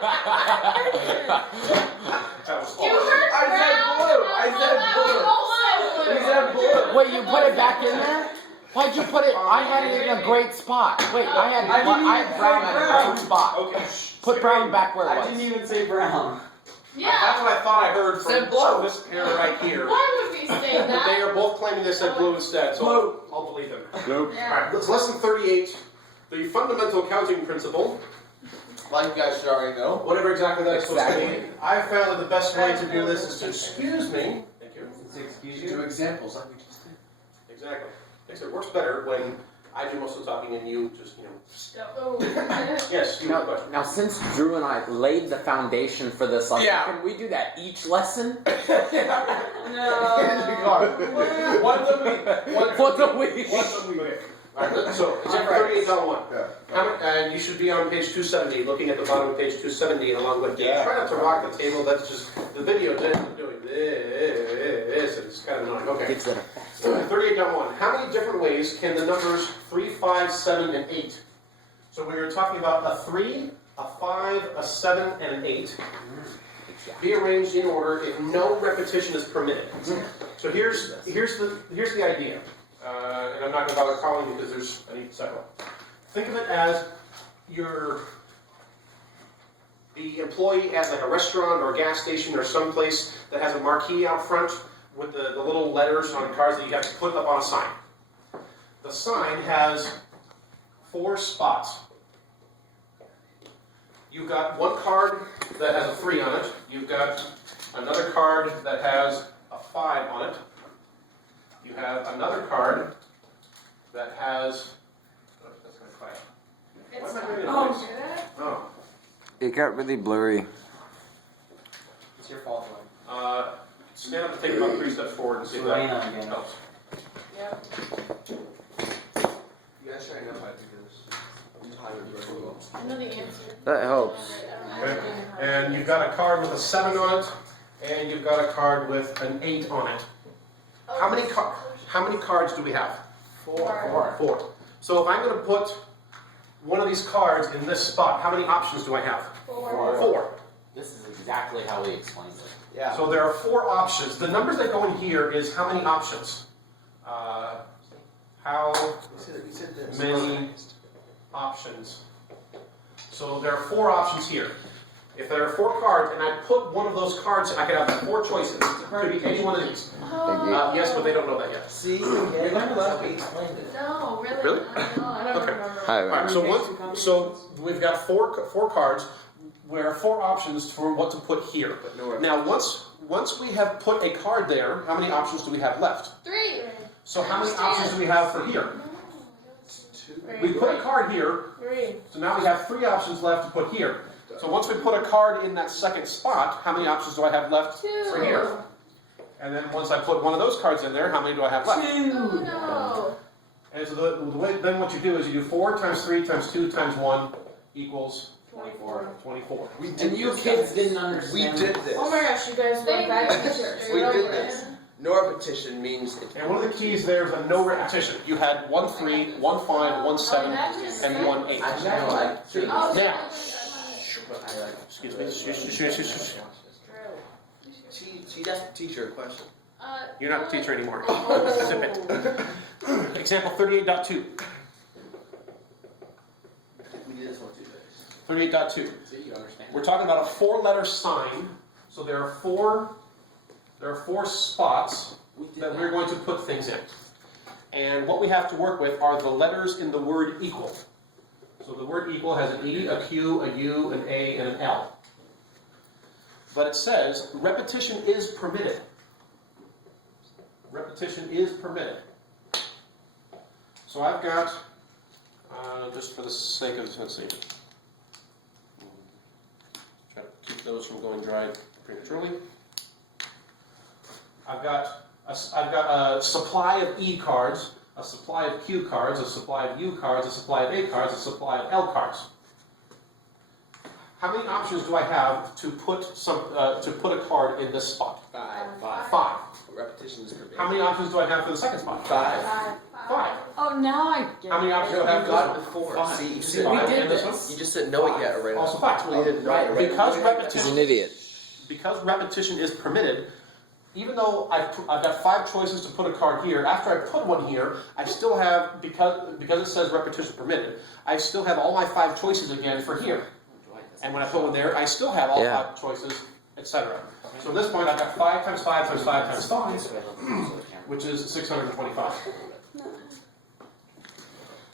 You heard I said blue. Wait, you put it back in there? Why'd you put it? I had it in a great spot. Wait, I had brown at a great spot. Okay. Put brown back where it was. I didn't even say brown. Yeah. That's what I thought I heard from Said blue. this pair right here. Why would we say But they that? are both claiming they said blue instead, so I'll delete them. Nope. Alright, let's lesson 38. The fundamental counting principle. Like you guys should already know. Whatever exactly that is supposed to Exactly. mean. I found that the best way to do this is to excuse me. Thank you. Excuse Do you. examples like we just did. Exactly. Except it works better when I do most of the talking and you just, Oh. Yes, you have a question. Now, since Drew and I laid the foundation for this lesson, Yeah. can we do that each lesson? No. Once a week. Once a week. Once a week. Alright, so example 38.1. And you should be on page 270, looking at the bottom of page 270 along with Yeah. Try not to rock the table, that's just, the video is doing this, and it's kind of annoying. Okay. Gives it a 38.1. How many different ways can the numbers 3, 5, 7, and 8? So we were talking about a 3, a 5, a 7, and an 8. Be arranged in order if no repetition is permitted. So here's the idea. And I'm not going to bother calling you because I need several. Think of it as the employee at like a restaurant or a gas station or someplace that has a marquee out front with the little letters on cars that you have to put up on a sign. The sign has 4 spots. You've got one card that has a 3 on it. You've got another card that has a 5 on it. You have another card that has. Oh, that's going to clash. Why am I doing this? Oh. It got really blurry. It's your fault, Stand up and take about 3 steps forward and see if that again. helps. Yep. You guys should know how to do this. How to do it really well. I know the answer. That helps. Okay. And you've got a card with a 7 on it, and you've got a card with an 8 on it. How many cards do we have? 4. 4. So if I'm going to put one of these cards in this spot, how many options do I have? 4. This is exactly how he explains it. Yeah. So there are 4 options. The numbers that go in here is how many options? How You said this. many options? So there are 4 options here. If there are 4 cards and I put one of those cards, I could have 4 choices. It could be any one of these. Yes, but they don't know that yet. See, you learned that. We explained it. No, really? Really? I don't Okay. remember. Hi. All right, so we've got four cards where 4 options for what to put here. But no Now, once we have put a card there, how many options do we have left? 3. So how many options do we have for here? 2. We put a card here, 3. so now we have 3 options left to put here. So once we put a card in that second spot, how many options do I have left 2. for here? And then once I put one of those cards in there, how many do I have left? 2. Oh no. And so the way, then what you do is you do 4 times 3 times 2 times 1 equals 24. 24. We did And you this, kids guys. didn't We understand. did this. Oh my gosh, you guys went back to church. We did this. No repetition means it's And one of the keys there is a no repetition. You had 1 3, 1 5, 1 7, and 1 8. I know, like 3. Oh, Now, Excuse excuse me. She asked the teacher a question. You're not the teacher anymore. Oh. Zip it. Example 38.2. We did this one too, guys. 38.2. See, you understand. We're talking about a 4-letter sign. So there are 4 spots that we're going to put things in. And what we have to work with are the letters in the word equal. So the word equal has an E, a Q, a U, an A, and an L. But it says repetition is permitted. Repetition is permitted. So I've got, just for the sake of, let's see. Try to keep those from going dry prematurely. I've got a supply of E cards, a supply of Q cards, a supply of U cards, a supply of A cards, a supply of L cards. How many options do I have to put a card in this spot? 5. 5. Repetition is permitted. How many options do I have for the second spot? 5. 5. Oh, now I get How many it. options do No, I have? you got it before. Five. See, you See, said we five, did and this one? this. You just didn't know it yet right now. Also 5. You didn't know it right Because now. repetition. He's an idiot. Because repetition is permitted, even though I've got 5 choices to put a card here, after I put one here, I still have, because it says repetition permitted, I still have all my 5 choices again for here. And when I put one there, I still have all Yeah. 5 choices, etc. So at this point, I've got 5 times 5 times 5 times 5, which is 625.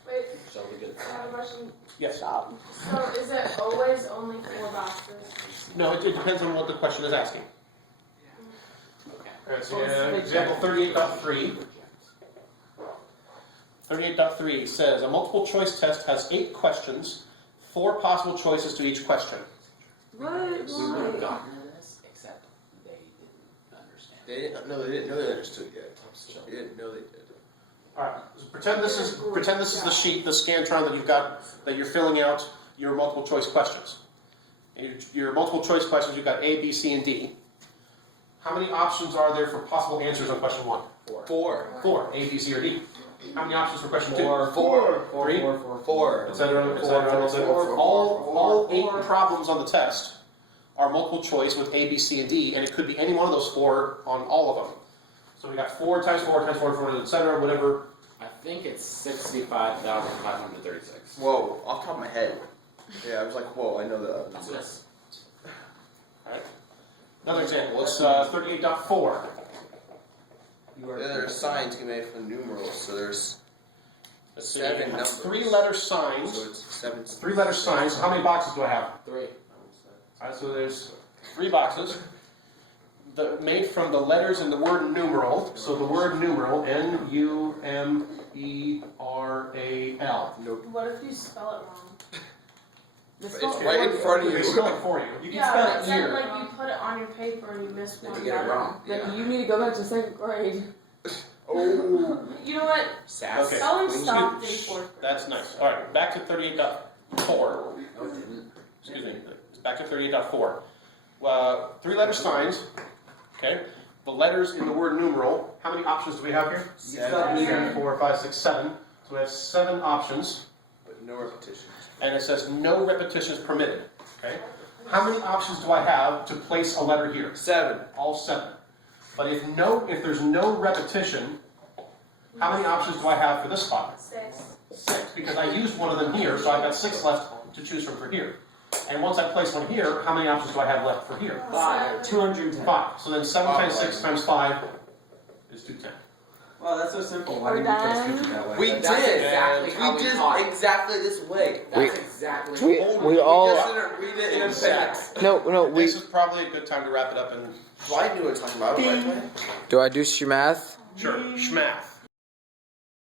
Wait, I have a question. Yes. Stop. So is it always only 4 boxes? No, it depends on what the question is asking. Alright, so example 38.3. 38.3 says a multiple choice test has 8 questions, 4 possible choices to each question. What? We would have Why? gotten to this, except they didn't understand. They didn't know they understood yet. They didn't know they did. Alright, so pretend this is the sheet, the Scantron that you've got, that you're filling out your multiple choice questions. And your multiple choice questions, you've got A, B, C, and D. How many options are there for possible answers on question 1? 4. 4, A, B, C, or D. How many options for question 2? 4. 3, 4. etc., etc. All 8 problems on the test are multiple choice with A, B, C, and D, and it could be any one of those 4 on all of them. So we got 4 times 4 times 4 times 4, etc., whatever. I think it's 65,536. Whoa, off the top of my head. Yeah, I was like, whoa, I know that. That's this. Alright. Another example, it's 38.4. There are signs made from numerals, so there's Let's see, 7 numbers. 3-letter signs. So it's 7. 3-letter signs. How many boxes do I have? 3. Alright, so there's 3 boxes. Made from the letters in the word numeral. So the word numeral, N-U-M-E-R-A-L. What if you spell it wrong? The It's spell- right in front of They you. spell it for you. You can Yeah, spell but it then here. like you put it on your paper and you miss Then one you get it letter. wrong. Then Yeah. you need to go back to 2nd grade. Oh. You know what? Sass. Okay. Spelling stopped in 4th grade. That's nice. Alright, back to 38.4. No, it didn't. Excuse me. Back to 38.4. 3-letter signs. Okay. The letters in the word numeral. How many options do we have here? 7. 4, 5, 6, 7. So we have 7 options. But no repetition. And it says no repetitions permitted. Okay. How many options do I have to place a letter here? 7. All 7. But if there's no repetition, how many options do I have for this spot? 6. 6, because I used one of them here, so I've got 6 left to choose from for here. And once I place one here, how many options do I have left for here? 5. 210. 5. So then 7 times 6 times 5 is 210. Wow, that's so simple. Why We're didn't you guys done. teach it that way? We That's did. exactly how we taught it. exactly this way. That's exactly We We all just didn't read it in advance. no we This is probably a good time to wrap it up and Well, I knew what I was talking about, right? do I do shmath? sure, schmath.